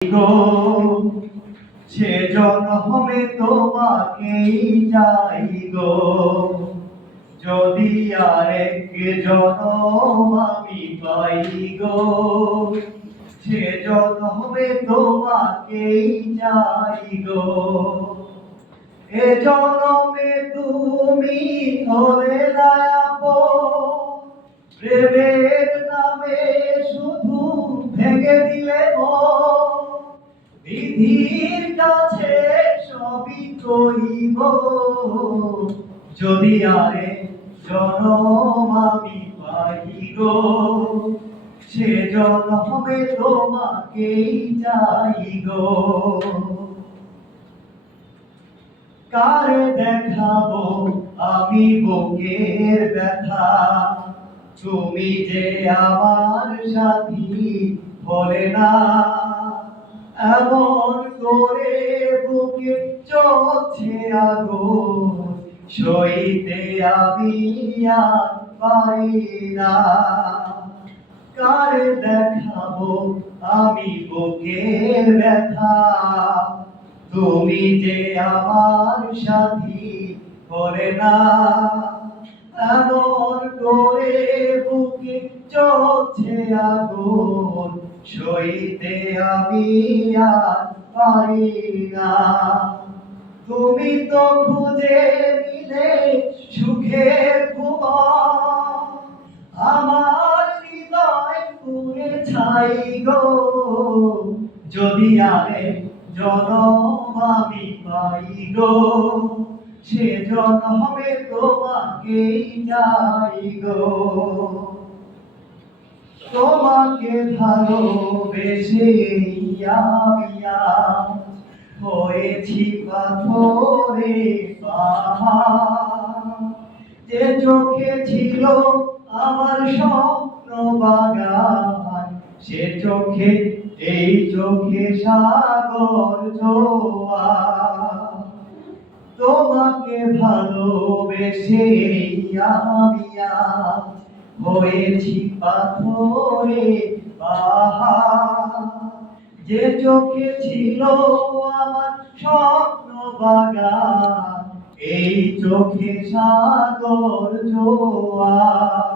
গো, সে জন্মে তোমাকেই চাই গো। যদি আরেক জনম আমি পাই গো, সে জন্মে তোমাকেই চাই গো। এ জন্মে তুমি হলে দয়াপ প্রেমের নামে শুধু ভেঙে দিলে মন। বিধির কাছে সবই কইব যদি আরে জনম আমি পাই গো, সে জনমে তোমাকেই চাই গো। কারে দেখাবো আমি বুকের ব্যথা? তুমি যে আমার সাথী বলে না। এমন চলছে আগুন, সইতে আমি আর পারি না। কারে দেখাবো আমি বুকের ব্যথা? তুমি যে আমার সাথী করে না। এমন করে বুকে চলছে আগুন, সইতে আমি আর পারি না। তুমি তো খুঁজে নিলে সুখের কুমার আমার হৃদয় পুরে ছাই গো। যদি আরে জনম আমি পাই গো, সে জনমে তোমাকেই চাই গো। তোমাকে ভালোবেসে আমি। হয়েছি পাথরে যে চোখে ছিল আমার স্বপ্ন বাগান, সে চোখে, এই চোখে সাগর জোয়ার। তোমাকে ভালোবেসে আমি আজ হয়েছি পাথরে পাহাড়। যে চোখে ছিল আমার স্বপ্ন বাগান, এই চোখে সাগর জোয়ার।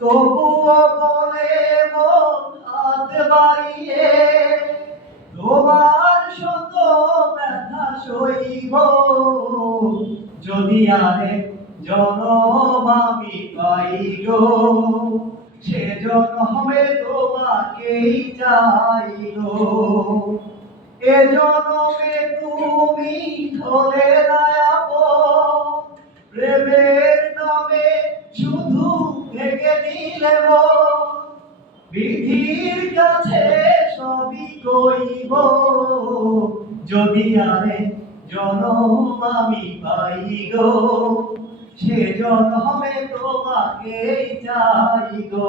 তবুও বলে মন হাত বাড়িয়ে তোমার শত ব্যথা সইব। যদি আরে জনম আমি পাই সে জন্মে তোমাকেই চাই গো এ জন্মে তুমি হলে দয়াপ প্রেমের নামে শুধু ভেঙে দিলে বিধির কাছে সবই কইব যদি আরে জনম আমি পাই গো সে হবে তোমাকে চাই গো।